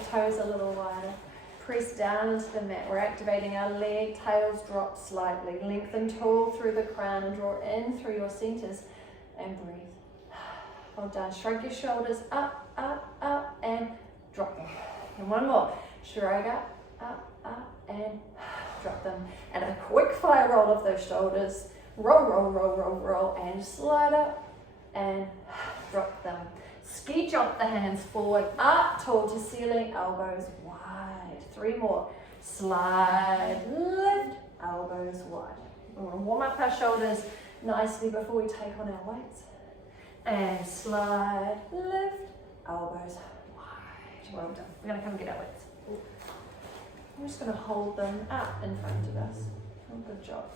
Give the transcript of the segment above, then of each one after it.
the toes a little wider. Press down into the mat. We're activating our leg, tails drop slightly. Lengthen tall through the crown and draw in through your centers and breathe. Well done. Shrug your shoulders up, up, up, and drop them. And one more. Shrug up, and drop them. And a quick fire roll of those shoulders. Roll, roll, roll, roll, roll, and slide up and drop them. Ski jump the hands forward, up, tall to ceiling, elbows wide. 3 more. Slide, lift, elbows wide. We want to warm up our shoulders nicely before we take on our weights. And slide, lift, elbows wide. Well done. We're going to come and get our weights. I'm just going to hold them out in front of us. Oh, good job.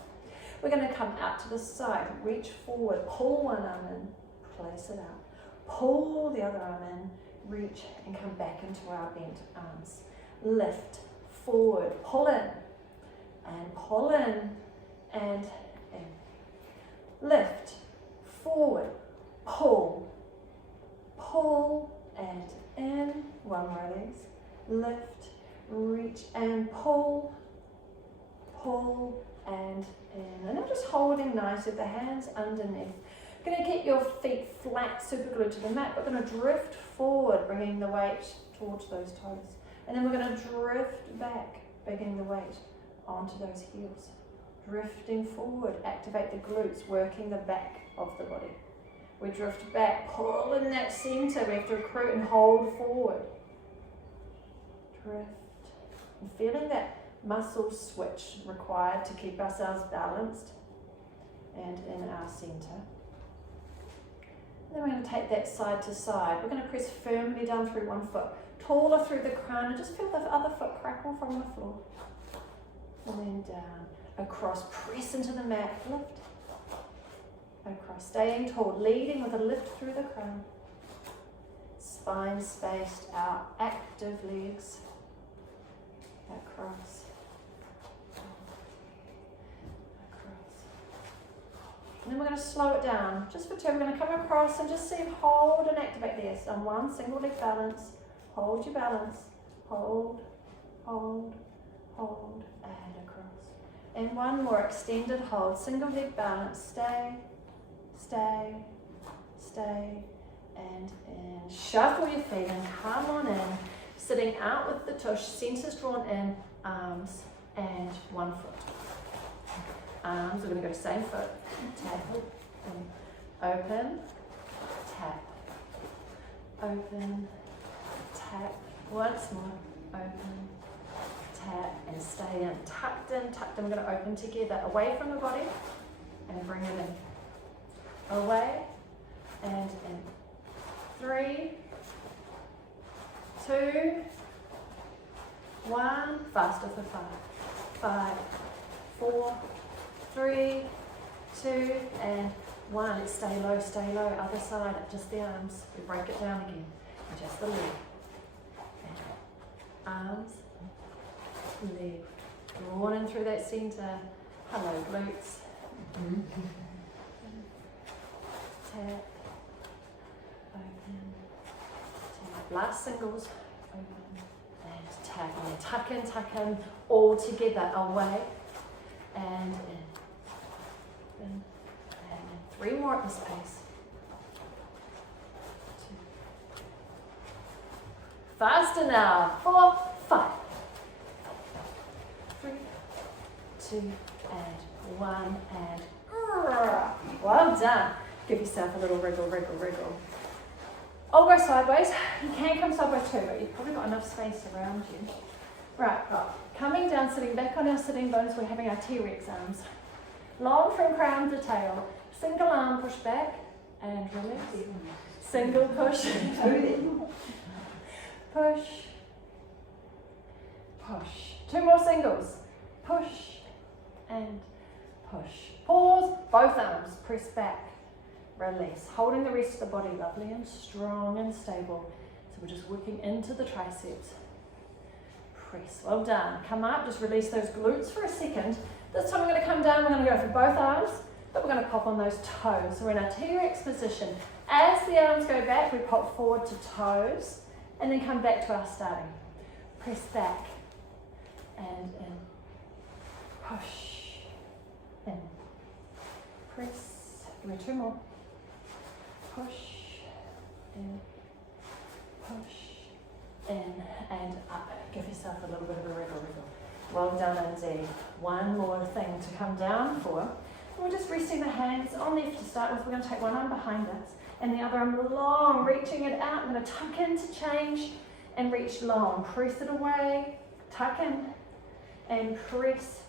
We're going to come out to the side, reach forward, pull one arm in, place it out. Pull the other arm in, reach and come back into our bent arms. Lift, forward, pull in, and in. Lift, forward, pull, and in. One more of these. Lift, reach and pull, and in. And I'm just holding nice with the hands underneath. Going to get your feet flat, super glued to the mat. We're going to drift forward, bringing the weight towards those toes. And then we're going to drift back, bringing the weight onto those heels. Drifting forward, activate the glutes, working the back of the body. We drift back, pull in that center. We have to recruit and hold forward. Drift. And feeling that muscle switch required to keep ourselves balanced and in our center. Then we're going to take that side to side. We're going to press firmly down through one foot, taller through the crown, and just feel the other foot crackle from the floor. And then down, across, press into the mat, lift. Across, staying tall, leading with a lift through the crown. Spine spaced out, active legs. Across. And then we're going to slow it down, just for 2. We're going to come across and just see if hold and activate this. On one, single leg balance, hold your balance, hold, and across. And one more, extended hold, single leg balance, stay, and in. Shuffle your feet and come on in, sitting out with the tush, centers drawn in, arms, and one foot. Arms, we're going to go same foot, tap, open, tap, open, tap, once more, open, tap, and stay in, tucked in, we're going to open together, away from the body, and bring it in, away, and in, 3, 2, 1, faster for 5, 4, 3, 2, and 1. Let's stay low, other side, just the arms. We break it down again, and just the leg. And arms, leg. Drawn in through that center. Hello, glutes. Tap, open, tap. Last singles, open, and tap. And tuck in, all together, away, and in. And 3 more at this pace. 2. Faster now. 4, 5. 3, 2, and 1, and well done. Give yourself a little wriggle. I'll go sideways. You can come sideways too, but you've probably got enough space around you. Right. Coming down, sitting back on our sitting bones, we're having our T-Rex arms. Long from crown to tail. Single arm push back and release. Single push. Push. 2 more singles. Push and push. Pause. Both arms. Press back. Release. Holding the rest of the body lovely and strong and stable. So we're just working into the triceps. Press. Well done. Come up. Just release those glutes for a second. This time we're going to come down, we're going to go for both arms, but we're going to pop on those toes. So we're in our T-Rex position. As the arms go back, we pop forward to toes, and then come back to our starting. press back, and in, push, in, press, give me 2 more, push, in, push, in, and up. Give yourself a little bit of a wriggle. Well done indeed. One more thing to come down for. We're just resting the hands on left to start with. We're going to take one arm behind us and the other arm long, reaching it out. I'm going to tuck in to change and reach long. Press it away, tuck in and press,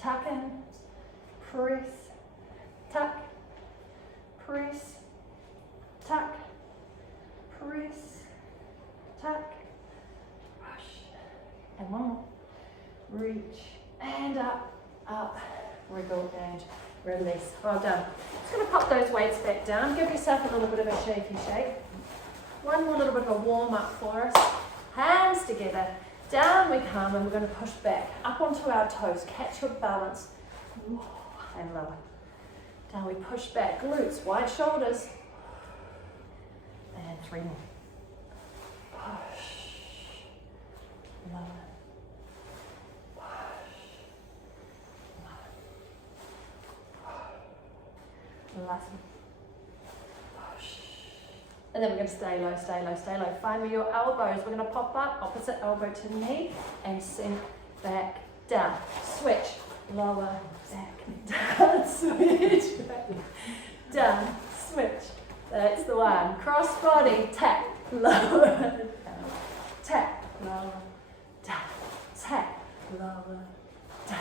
tuck in, press, tuck, press, tuck, press, tuck, push, and one more. Reach and up, wriggle and release. Well done. Just going to pop those weights back down. Give yourself a little bit of a shaky shake. One more little bit of a warm up for us. Hands together. Down we come and we're going to push back up onto our toes. Catch your balance. And lower. Down we push back. Glutes, wide shoulders. And 3 more. Push. Lower. Last one. Push. And then we're going to stay low, stay low, stay low. Find where your elbows. We're going to pop up, opposite elbow to knee, and sink back, down. Switch, lower, back, down, switch, back, down, switch. That's the one. Cross body, tap, lower, down, tap, lower, down, tap, lower, down,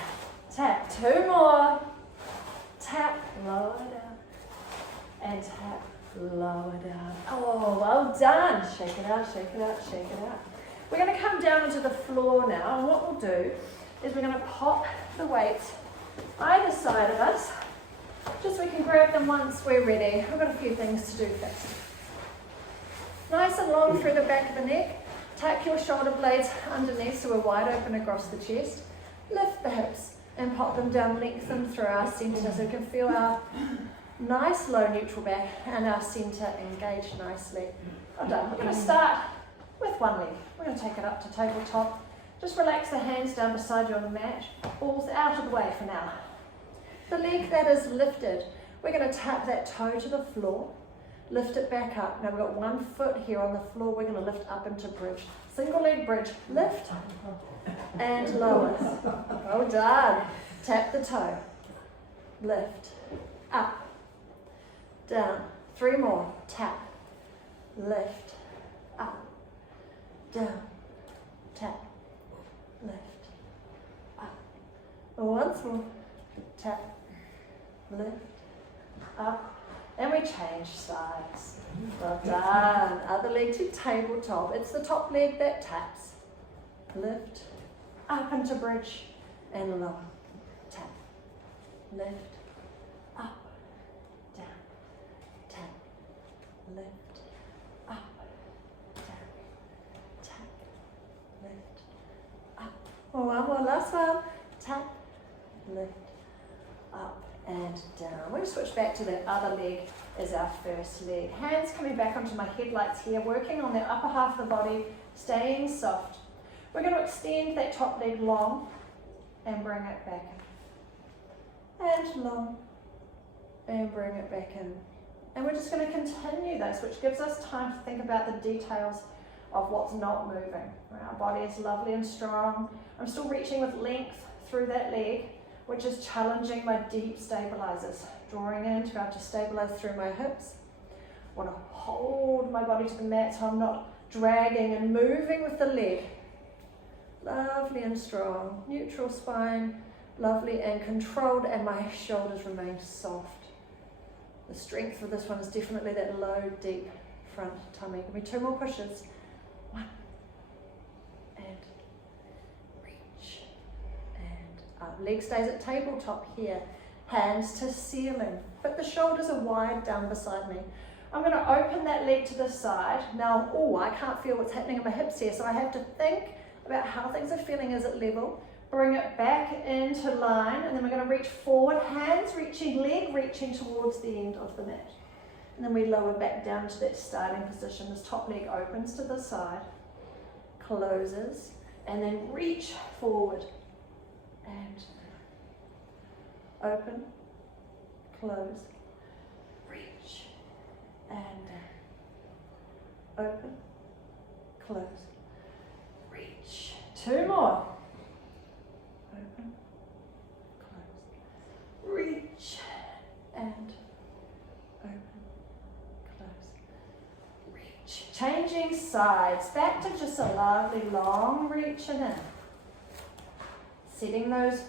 tap. 2 more. Tap, lower, down. And tap, lower down. Oh, well done. Shake it out, shake it out, shake it out. We're going to come down into the floor now, and what we'll do is we're going to pop the weights either side of us, just so we can grab them once we're ready. We've got a few things to do first. Nice and long through the back of the neck. Tuck your shoulder blades underneath so we're wide open across the chest. Lift the hips and pop them down, lengthen through our centre so we can feel our nice low neutral back and our centre engaged nicely. Well done. We're going to start with one leg. We're going to take it up to tabletop. Just relax the hands down beside you on the mat. Balls out of the way for now. The leg that is lifted, we're going to tap that toe to the floor. Lift it back up. Now we've got 1 foot here on the floor. We're going to lift up into bridge. Single leg bridge. Lift and lower. Well done. Tap the toe. Lift. Up. Down. 3 more. Tap. Lift. Up. Down. Tap. Lift. Up. Once more. Tap. Lift. Up. And we change sides. Well done. Other leg to tabletop. It's the top leg that taps. Lift. Up into bridge. And lower. Tap. Lift. Up. Down. Tap. Lift. Up. Down. Tap. Lift. Up. One more. Last one. Tap. Lift. Up. And down. We're going to switch back to the other leg as our first leg. Hands coming back onto my headlights here, working on the upper half of the body, staying soft. We're going to extend that top leg long and bring it back in. And long and bring it back in. And we're just going to continue this, which gives us time to think about the details of what's not moving. Our body is lovely and strong. I'm still reaching with length through that leg, which is challenging my deep stabilizers. Drawing in to stabilize through my hips. I want to hold my body to the mat so I'm not dragging and moving with the leg. Lovely and strong. Neutral spine, lovely and controlled, and my shoulders remain soft. The strength for this one is definitely that low, deep front tummy. Give me 2 more pushes. 1. And reach. Up. Leg stays at tabletop here, hands to ceiling, but the shoulders are wide down beside me. I'm going to open that leg to the side. Now, I can't feel what's happening in my hips here, so I have to think about how things are feeling. Is it level? Bring it back into line, and then we're going to reach forward, hands reaching, leg reaching towards the end of the mat. And then we lower back down to that starting position. This top leg opens to the side, closes, and then reach forward and open, close, reach, and open, close, reach. 2 more. Open, close, reach, and open, close, reach. Changing sides, back to just a lovely long reach and in. Setting those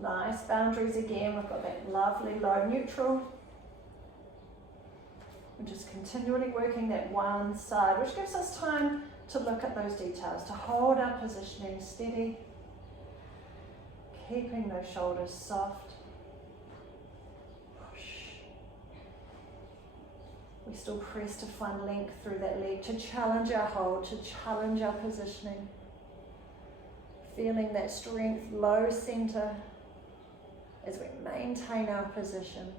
nice boundaries again. We've got that lovely low neutral. We're just continually working that one side, which gives us time to look at those details, to hold our positioning steady, keeping those shoulders soft. Push. We still press to find length through that leg, to challenge our hold, to challenge our positioning. Feeling that strength, low center, as we maintain our position.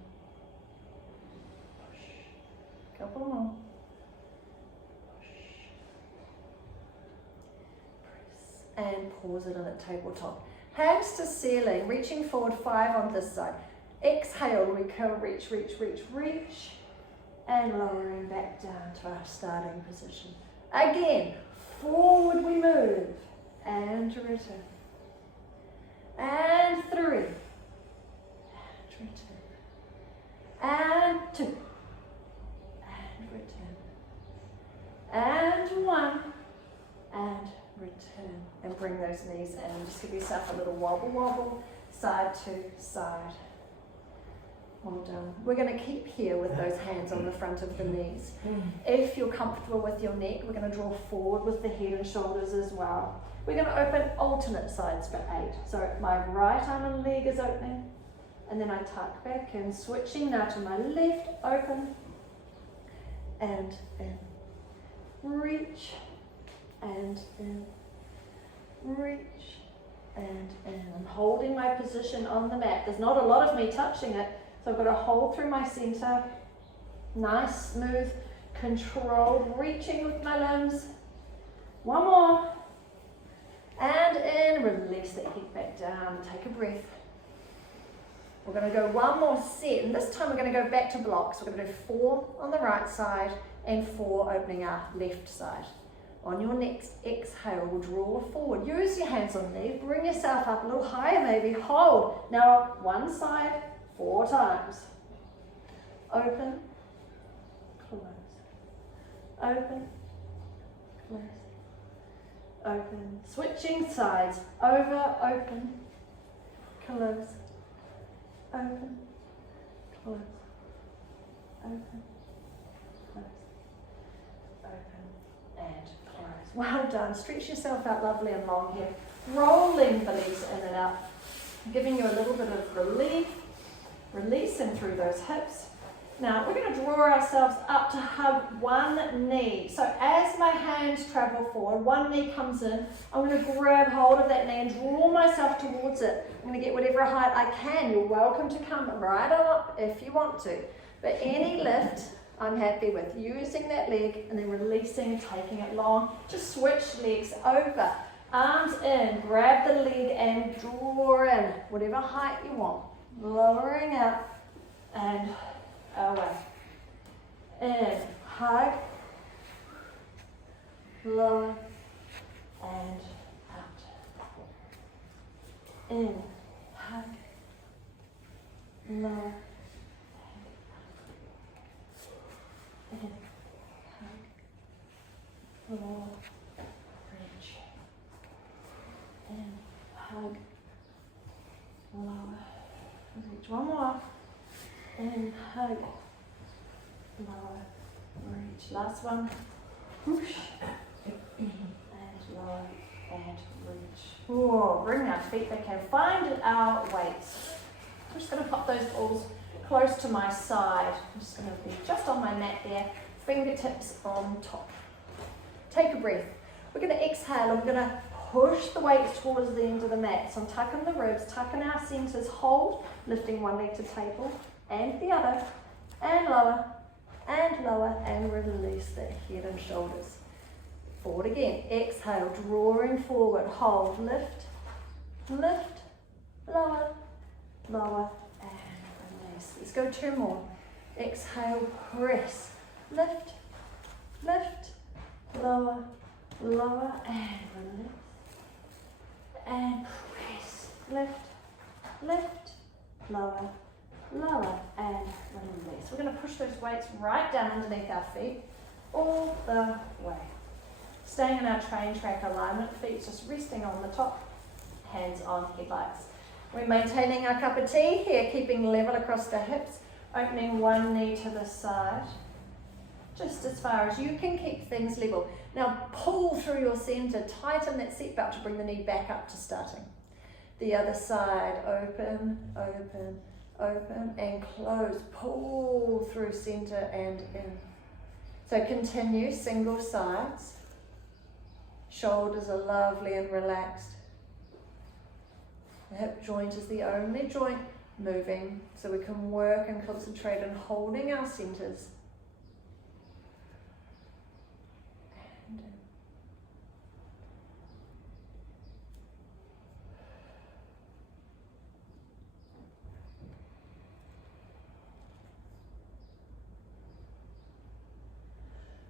Push. Couple more. Push. Press. And pause it in at tabletop. Hands to ceiling, reaching forward 5 on this side. Exhale, we curl, reach, reach, reach, reach. And lowering back down to our starting position. Again, forward we move. And return. And 3. And return. And 2. And return. And 1. And return. And bring those knees in. Just give yourself a little wobble wobble, side to side. Well done. We're going to keep here with those hands on the front of the knees. If you're comfortable with your neck, we're going to draw forward with the head and shoulders as well. We're going to open alternate sides for 8. So my right arm and leg is opening, and then I tuck back in, switching now to my left, open, and in. Reach, and in. Reach, and in. I'm holding my position on the mat. There's not a lot of me touching it, so I've got to hold through my center. Nice, smooth, controlled, reaching with my limbs. 1 more. And in, release that head back down, take a breath. We're going to go 1 more set, and this time we're going to go back to blocks. We're going to do 4 on the right side and 4 opening our left side. On your next exhale, we'll draw forward. Use your hands on the knee, bring yourself up a little higher maybe, hold. Now 1 side, 4 times. Open, close, open, close. Open, switching sides, over, open, close, open, close, open, close, open, and close. Well done. Stretch yourself out lovely and long here. Rolling the legs in and out, giving you a little bit of relief, releasing through those hips. Now we're going to draw ourselves up to hug 1 knee. So as my hands travel forward, 1 knee comes in, I'm going to grab hold of that knee and draw myself towards it. I'm going to get whatever height I can. You're welcome to come right on up if you want to. But any lift, I'm happy with. Using that leg and then releasing, taking it long. Just switch legs over. Arms in, grab the leg and draw in. Whatever height you want. Lowering up and away. In, hug, lower, and out. In, hug, lower, and out. In, hug, lower, reach. In, hug, lower, reach. 1 more. And hug, lower, reach. Last one. Push, and lower, and reach. Whoa, bring our feet back in. Find our weights. I'm just going to pop those balls close to my side. I'm just going to be just on my mat there. Fingertips on top. Take a breath. We're going to exhale and we're going to push the weights towards the end of the mat. So I'm tucking the ribs, tucking our centers, hold, lifting 1 leg to table. And the other, and lower, and release that head and shoulders. Forward again. Exhale, drawing forward. Hold, lift, lift, lower, lower, and release. Let's go 2 more. Exhale, press, lift, lift, lower, lower, and release. And press, lift, lift, lower, lower, and release. We're going to push those weights right down underneath our feet, all the way. Staying in our train track alignment, feet just resting on the top, hands on headlights. We're maintaining our cup of tea here, keeping level across the hips, opening one knee to the side, just as far as you can keep things level. Now pull through your center, tighten that seatbelt to bring the knee back up to starting. The other side, open, open, open, and close. Pull through center and in. So continue, single sides. Shoulders are lovely and relaxed. The hip joint is the only joint moving, so we can work and concentrate on holding our centers. And in.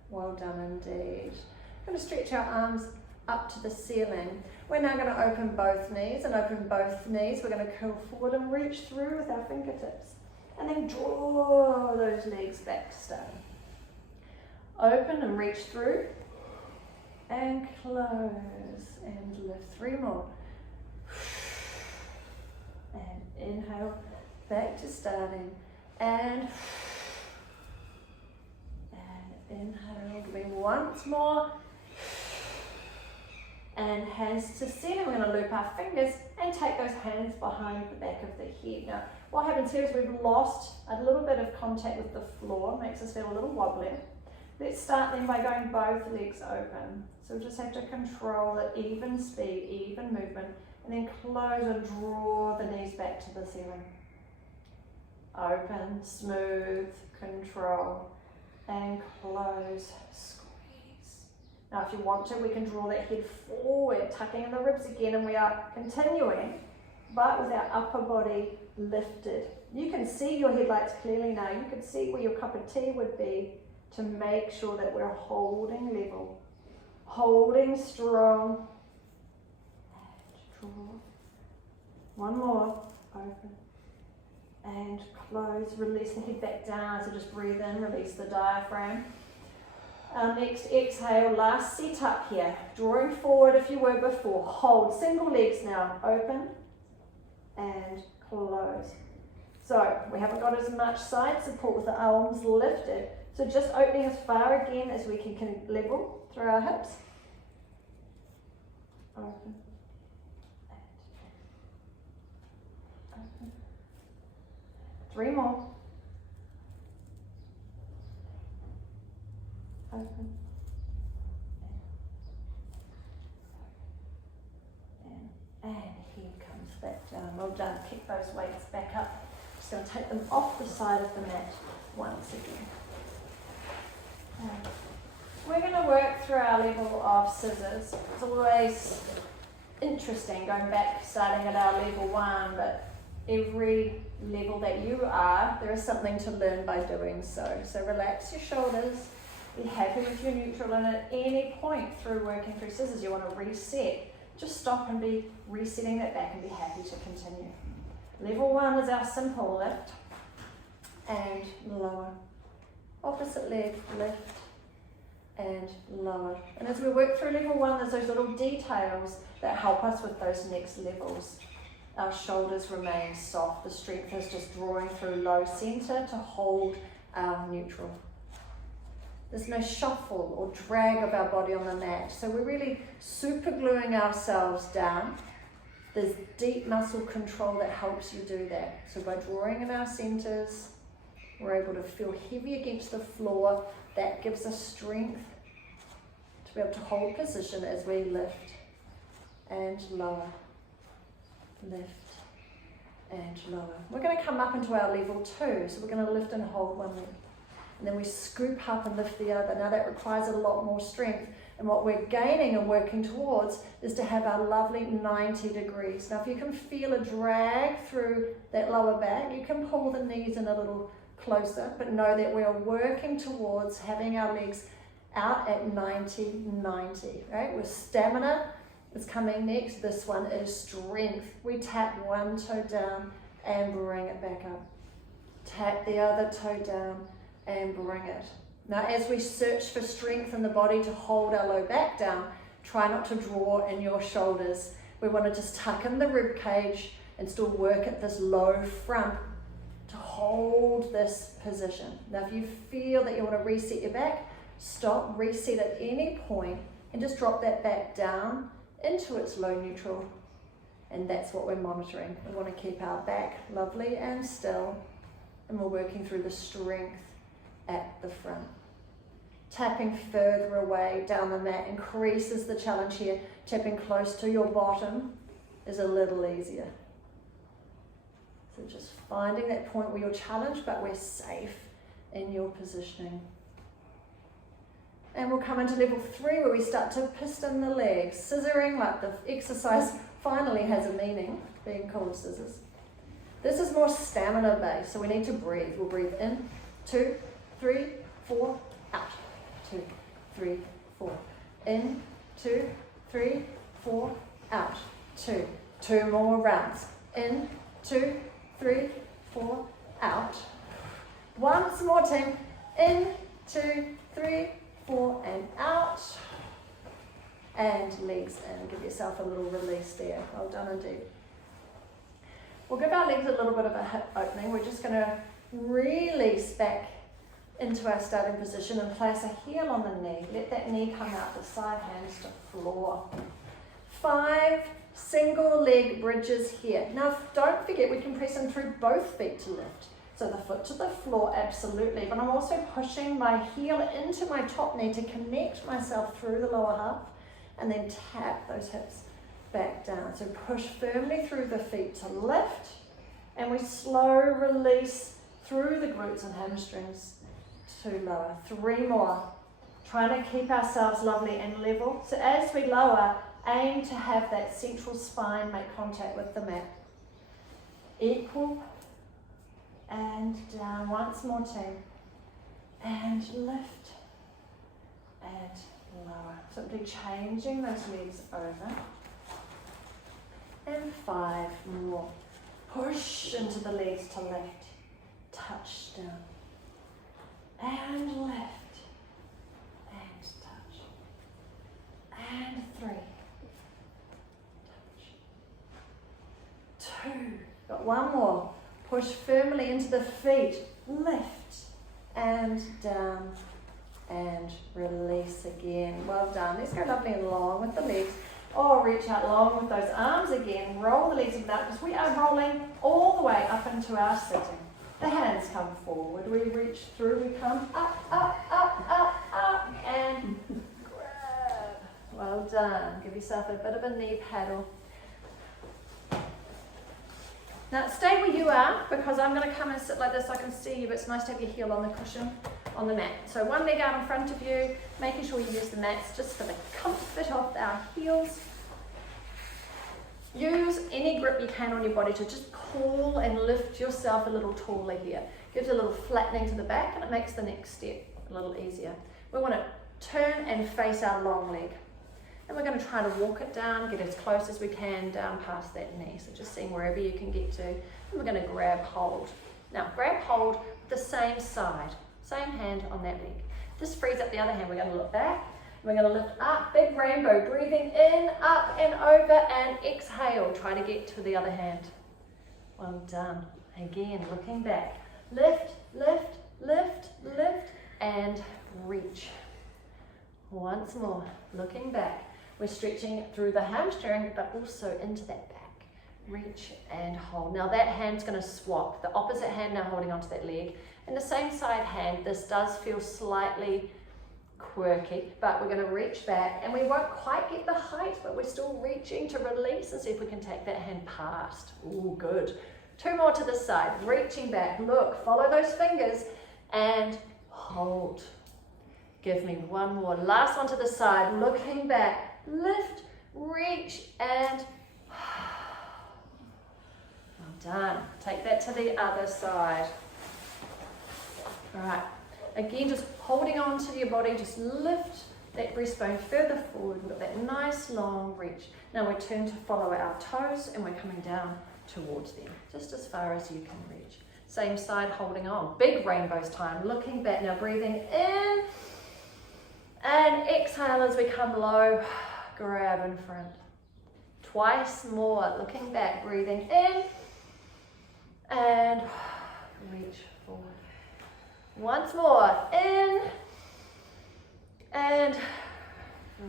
Well done indeed. We're going to stretch our arms up to the ceiling. We're now going to open both knees, and open both knees. We're going to curl forward and reach through with our fingertips. And then draw those legs back to start. Open and reach through. And close. And lift. 3 more. And inhale. Back to starting. And inhale. Give me once more. And hands to center. We're going to loop our fingers and take those hands behind the back of the head. Now, what happens here is we've lost a little bit of contact with the floor, makes us feel a little wobbly. Let's start then by going both legs open. So we just have to control it, even speed, even movement, and then close and draw the knees back to the ceiling. Open, smooth, control, and close. Now if you want to, we can draw that head forward, tucking in the ribs again, and we are continuing, but with our upper body lifted. You can see your headlights clearly now. You can see where your cup of tea would be to make sure that we're holding level, holding strong, and draw. One more, open, and close. Release the head back down, so just breathe in, release the diaphragm. Our next exhale, last sit up here, drawing forward if you were before. Hold, single legs now, open and close. So we haven't got as much side support with the arms lifted, so just opening as far again as we can level through our hips. Open and open. 3 more. Open and head comes back down. Well done. Kick those weights back up. Just going to take them off the side of the mat once again. We're going to work through our level of scissors. It's always interesting going back, starting at our level 1, but every level that you are, there is something to learn by doing so. So relax your shoulders. Be happy with your neutral, and at any point through working through scissors you want to reset, just stop and be resetting that back and be happy to continue. Level 1 is our simple lift and lower. Opposite leg, lift and lower. And as we work through level 1, there's those little details that help us with those next levels. Our shoulders remain soft. The strength is just drawing through low center to hold our neutral. There's no shuffle or drag of our body on the mat. So we're really super gluing ourselves down. There's deep muscle control that helps you do that. So by drawing in our centers, we're able to feel heavy against the floor. That gives us strength to be able to hold position as we lift and lower, lift and lower. We're going to come up into our level 2. So we're going to lift and hold one leg. And then we scoop up and lift the other. Now that requires a lot more strength, And what we're gaining and working towards is to have our lovely 90 degrees. Now, if you can feel a drag through that lower back, you can pull the knees in a little closer, but know that we are working towards having our legs out at 90, right? With stamina is coming next. This one is strength. We tap one toe down and bring it back up. Tap the other toe down and bring it. Now, as we search for strength in the body to hold our low back down, try not to draw in your shoulders. We want to just tuck in the rib cage and still work at this low front to hold this position. Now, if you feel that you want to reset your back, stop, reset at any point, and just drop that back down into its low neutral. And that's what we're monitoring. We want to keep our back lovely and still, and we're working through the strength at the front. Tapping further away down the mat increases the challenge here. Tapping close to your bottom is a little easier. So just finding that point where you're challenged, but we're safe in your positioning. And we'll come into level 3 where we start to piston the legs, scissoring, like the exercise finally has a meaning, being called scissors. This is more stamina based, so we need to breathe. We'll breathe in, 2, 3, 4, out. 2, 3, 4. In, 2, 3, 4, out. 2. 2 more rounds. In, 2, 3, 4, out. Once more, team. In, 2, 3, 4, and out. And legs in. Give yourself a little release there. Well done indeed. We'll give our legs a little bit of a hip opening. We're just going to release back into our starting position and place a heel on the knee. Let that knee come out, the side hands to floor. 5 single leg bridges here. Now don't forget, we can press in through both feet to lift. So the foot to the floor, absolutely. But I'm also pushing my heel into my top knee to connect myself through the lower half and then tap those hips back down. So push firmly through the feet to lift, and we slow release through the glutes and hamstrings to lower. 3 more. Trying to keep ourselves lovely and level. So as we lower, aim to have that central spine make contact with the mat. Equal and down. Once more, team. And lift and lower. Simply changing those legs over. And 5 more. Push into the legs to lift. Touch down. And lift, and touch, and 3, touch, 2, got 1 more, push firmly into the feet, lift, and down, and release again. Well done. Let's go lovely and long with the legs. Oh, reach out long with those arms again, roll the legs up because we are rolling all the way up into our sitting. The hands come forward, we reach through, we come up, and grab. Well done. Give yourself a bit of a knee paddle. Now stay where you are, because I'm going to come and sit like this so I can see you, but it's nice to have your heel on the cushion on the mat. So 1 leg out in front of you, making sure you use the mats just for the comfort of our heels. Use any grip you can on your body to just pull and lift yourself a little taller here. Gives a little flattening to the back and it makes the next step a little easier. We want to turn and face our long leg. And we're going to try to walk it down, get as close as we can down past that knee. So just seeing wherever you can get to. And we're going to grab hold. Now grab hold the same side, same hand on that leg. This frees up the other hand. We're going to look back. We're going to lift up, big rainbow, breathing in, up and over, and exhale. Try to get to the other hand. Well done. Again, looking back. Lift, lift, lift, lift, and reach. Once more, looking back. We're stretching through the hamstring, but also into that back. Reach and hold. Now that hand's going to swap. The opposite hand now holding onto that leg. And the same side hand, this does feel slightly quirky, but we're going to reach back, and we won't quite get the height, but we're still reaching to release and see if we can take that hand past. Ooh, good. 2 more to the side, reaching back. Look, follow those fingers and hold. Give me one more. Last one to the side, looking back. Lift, reach, and well done. Take that to the other side. All right. Again, just holding on to your body, just lift that breastbone further forward. We've got that nice long reach. Now we turn to follow our toes and we're coming down towards them, just as far as you can reach. Same side, holding on. Big rainbows time, looking back. Now breathing in and exhale as we come low, grab in front. Twice more, looking back, breathing in and reach forward. Once more, in and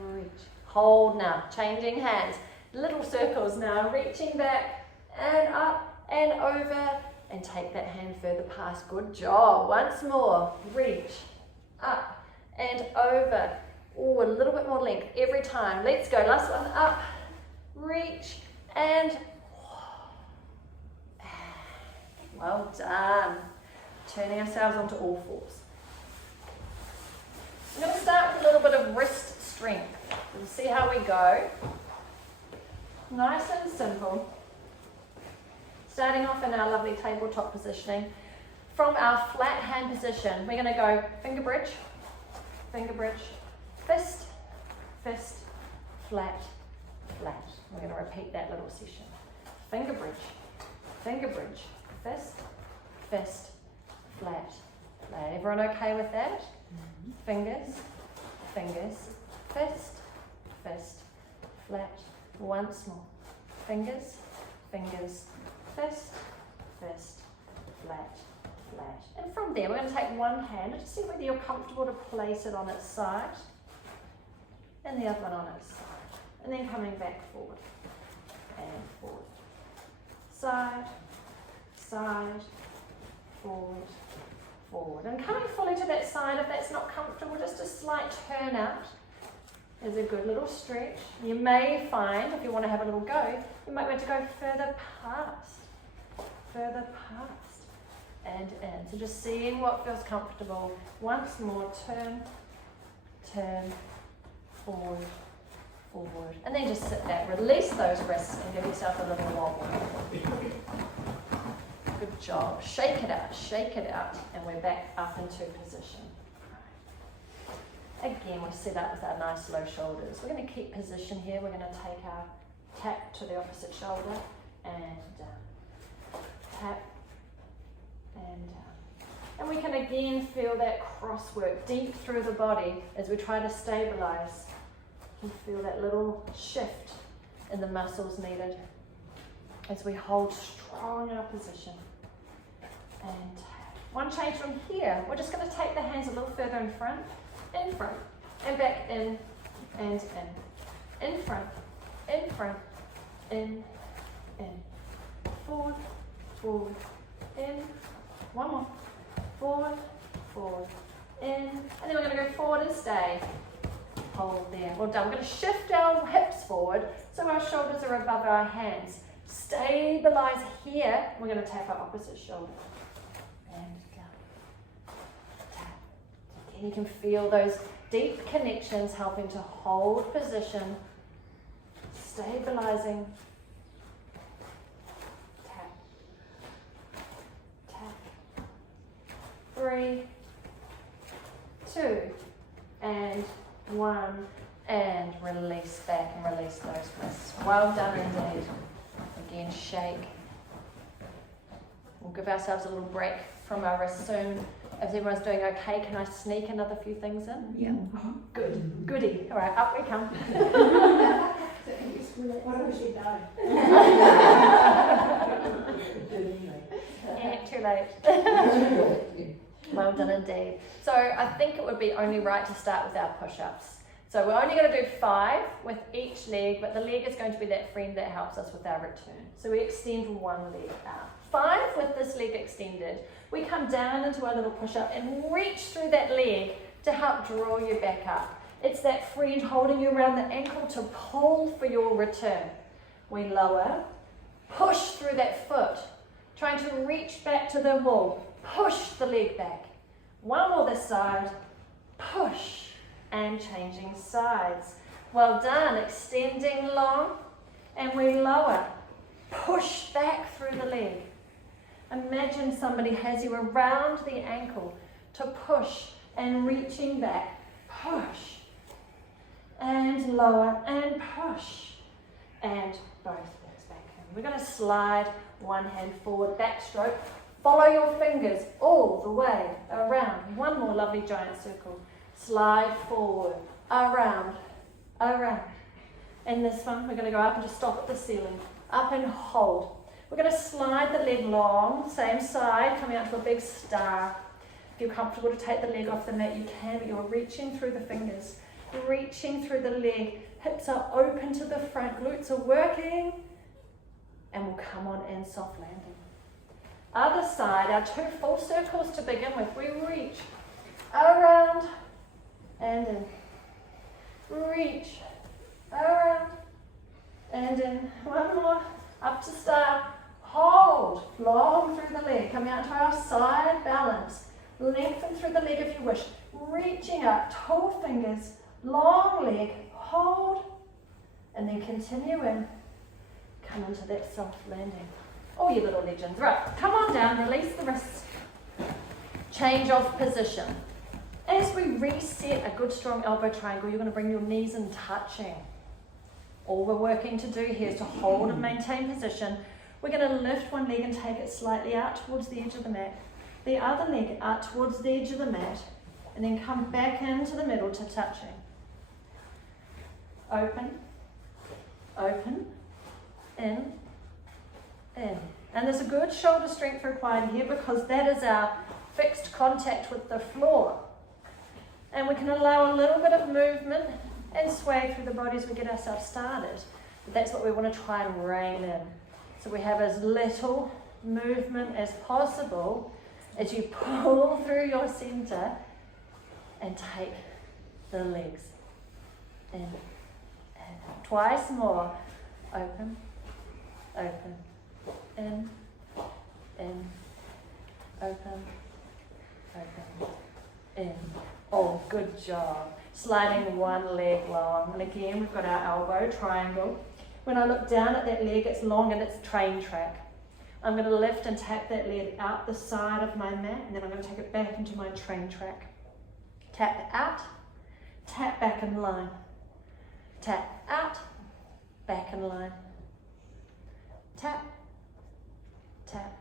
reach. Hold now, changing hands. Little circles now, reaching back and up and over and take that hand further past. Good job. Once more, reach, up and over. Oh, a little bit more length every time. Let's go. Last one, up, reach and well done. Turning ourselves onto all fours. I'm going to start with a little bit of wrist strength. We'll see how we go. Nice and simple. Starting off in our lovely tabletop positioning. From our flat hand position, we're going to go finger bridge, fist, fist, flat, flat. We're going to repeat that little session. Finger bridge, fist, fist, flat, flat. Everyone okay with that? Fingers, fingers, fist, fist, flat. Once more. Fingers, fingers, fist, fist, flat, flat. And from there, we're going to take one hand and see whether you're comfortable to place it on its side and the other one on its side. And then coming back forward and forward. Side, side, forward, forward. And coming fully to that side, if that's not comfortable, just a slight turn out is a good little stretch. You may find, if you want to have a little go, you might want to go further past and in. So just seeing what feels comfortable. Once more, turn, forward, forward. And then just sit back, release those wrists and give yourself a little wobble. Good job. Shake it out, and we're back up into position. Again, we set up with our nice low shoulders. We're going to keep position here. We're going to take our tap to the opposite shoulder and down. Tap and down. And we can again feel that cross work deep through the body as we try to stabilize. You feel that little shift in the muscles needed as we hold strong in our position. And one change from here, we're just going to take the hands a little further in front, and back in, and in front, in, forward, forward, in, one more, forward, forward, in, and then we're going to go forward and stay. Hold there. Well done. We're going to shift our hips forward so our shoulders are above our hands. Stabilize here. We're going to tap our opposite shoulder. And down. Tap. And you can feel those deep connections helping to hold position. Stabilizing. Tap. Tap. 3, 2, and 1, and release back and release those wrists. Well done indeed. Again, shake. We'll give ourselves a little break from our wrists soon. If everyone's doing okay, can I sneak another few things in? Yeah. Good. Goody. All right, up we come. What if she died? Yeah, too late. Well done indeed. So I think it would be only right to start with our push-ups. So we're only going to do 5 with each leg, but the leg is going to be that friend that helps us with our return. So we extend one leg out. 5 with this leg extended. We come down into our little push-up and reach through that leg to help draw you back up. It's that friend holding you around the ankle to pull for your return. We lower, push through that foot, trying to reach back to the wall. Push the leg back. One more this side. push, and changing sides. Well done, extending long, and we lower, push back through the leg. Imagine somebody has you around the ankle to push and reaching back, push, and lower, and push, and both legs back in. We're going to slide one hand forward, backstroke. Follow your fingers all the way around. One more lovely giant circle. Slide forward, around, around. And this one, we're going to go up and just stop at the ceiling. Up and hold. We're going to slide the leg long, same side, coming out to a big star. If you're comfortable to take the leg off the mat, you can, but you're reaching through the fingers, reaching through the leg. Hips are open to the front, glutes are working, and we'll come on in, soft landing. Other side, our 2 full circles to begin with. We reach around and in. Reach around and in. One more, up to start. Hold, long through the leg. Coming out to our side balance. Lengthen through the leg if you wish. Reaching up, tall fingers, long leg, hold, and then continue in. Come into that soft landing. Oh, you little legends. Right, come on down, release the wrists. Change of position. As we reset a good strong elbow triangle, you're going to bring your knees in touching. All we're working to do here is to hold and maintain position. We're going to lift one leg and take it slightly out towards the edge of the mat. The other leg out towards the edge of the mat, and then come back into the middle to touching. Open, open, in, in. And there's a good shoulder strength required here because that is our fixed contact with the floor. And we can allow a little bit of movement and sway through the body as we get ourselves started. But that's what we want to try and rein in. So we have as little movement as possible as you pull through your center and take the legs in. And twice more. Open, open, in, open, open, in. Oh, good job. Sliding one leg long. And again, we've got our elbow triangle. When I look down at that leg, it's long and it's train track. I'm going to lift and tap that leg out the side of my mat, and then I'm going to take it back into my train track. Tap out, tap back in line. Tap out, back in line. Tap, tap,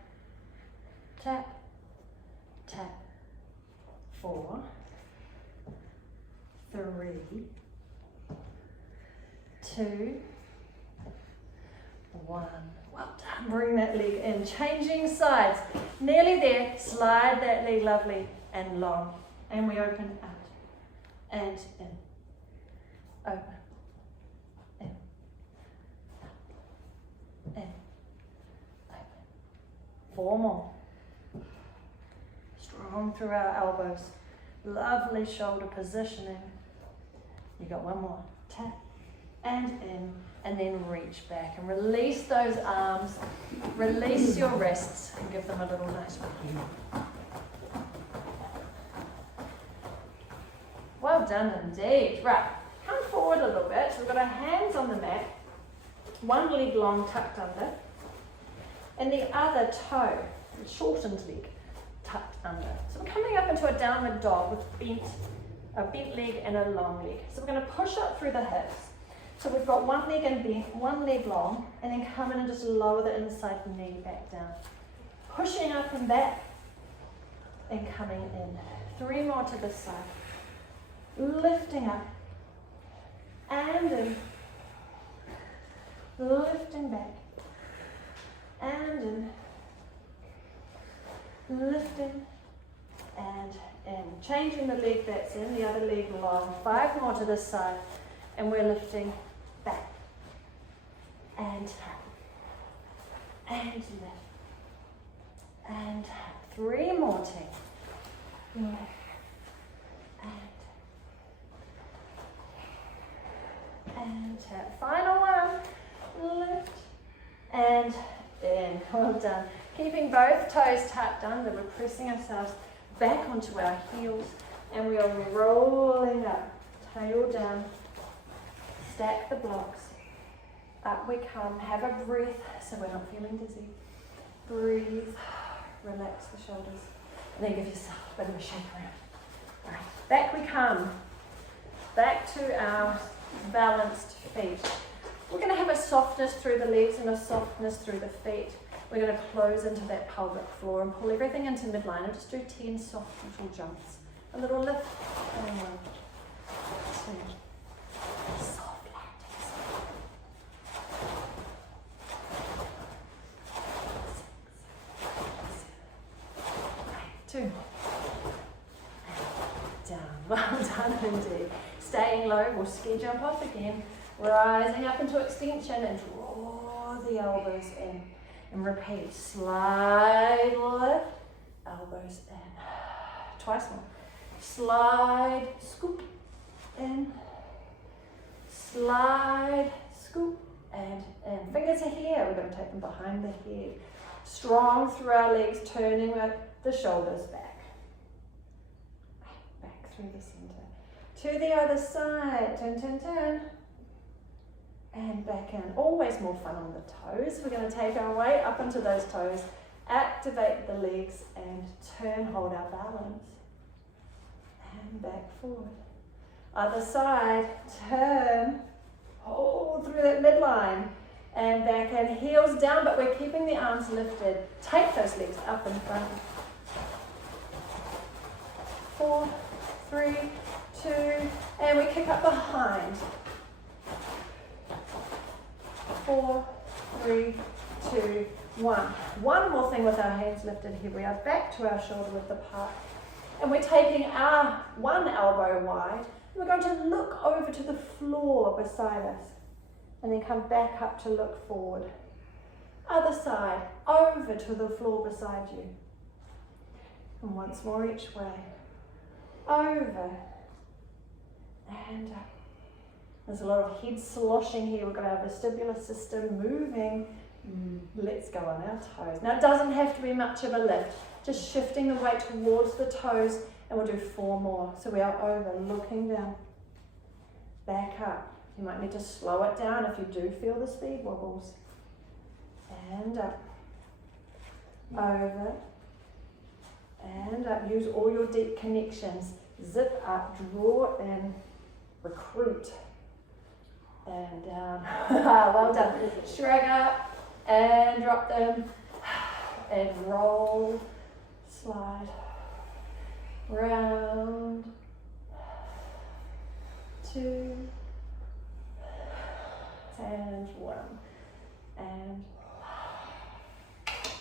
tap, tap. 4, 3, 2, 1. Well done. Bring that leg in. Changing sides. Nearly there. Slide that leg lovely and long. And we open out and in. Open. In. In. Open. 4 more. Strong through our elbows. Lovely shoulder positioning. You got 1 more. Tap and in, and then reach back and release those arms, release your wrists and give them a little nice push. Well done indeed. Right, come forward a little bit. So we've got our hands on the mat, one leg long tucked under, and the other toe, the shortened leg, tucked under. So we're coming up into a downward dog with a bent leg and a long leg. So we're going to push up through the hips. So we've got one leg in bent, one leg long, and then come in and just lower the inside knee back down. Pushing up and back, and coming in. 3 more to this side. Lifting up, and in. Lifting back, and in. Lifting, and in. Changing the leg that's in, the other leg long. 5 more to this side, and we're lifting back, and tap, and lift, and tap. 3 more, take, lift, and tap. Final one, lift, and in. Well done. Keeping both toes tucked under, we're pressing ourselves back onto our heels, And we are rolling up, tail down, stack the blocks. Up we come, have a breath so we're not feeling dizzy. Breathe, relax the shoulders, and then give yourself a bit of a shake around. All right, back we come, back to our balanced feet. We're going to have a softness through the legs and a softness through the feet. We're going to close into that pelvic floor and pull everything into midline and just do 10 soft little jumps. A little lift, and 1, 2, soft landings. 2, down. Well done indeed. Staying low, we'll ski jump off again. Rising up into extension and draw the elbows in. And repeat, slide, lift, elbows in. Twice more. Slide, scoop, in. Slide, scoop, and in. Fingers are here, we're going to take them behind the head. Strong through our legs, turning the shoulders back. Back through the center. To the other side, turn, turn, turn. And back in. Always more fun on the toes. We're going to take our way up into those toes, activate the legs, and turn, hold our balance. And back forward. Other side, turn, hold through that midline, and back in. Heels down, but we're keeping the arms lifted. Take those legs up in front. 4, 3, 2, and we kick up behind. 4, 3, 2, 1. One more thing with our hands lifted. Here we are, back to our shoulder width apart. And we're taking our one elbow wide. We're going to look over to the floor beside us. And then come back up to look forward. Other side, over to the floor beside you. And once more each way. Over. And up. There's a lot of head sloshing here. We've got our vestibular system moving. Let's go on our toes. Now it doesn't have to be much of a lift. Just shifting the weight towards the toes, and we'll do 4 more. So we are over, looking down. Back up. You might need to slow it down if you do feel the speed wobbles. And up. Over. And up. Use all your deep connections. Zip up, draw in, recruit. And down. Well done. Shrug up and drop them. And roll. Slide. Round. 2. And 1. And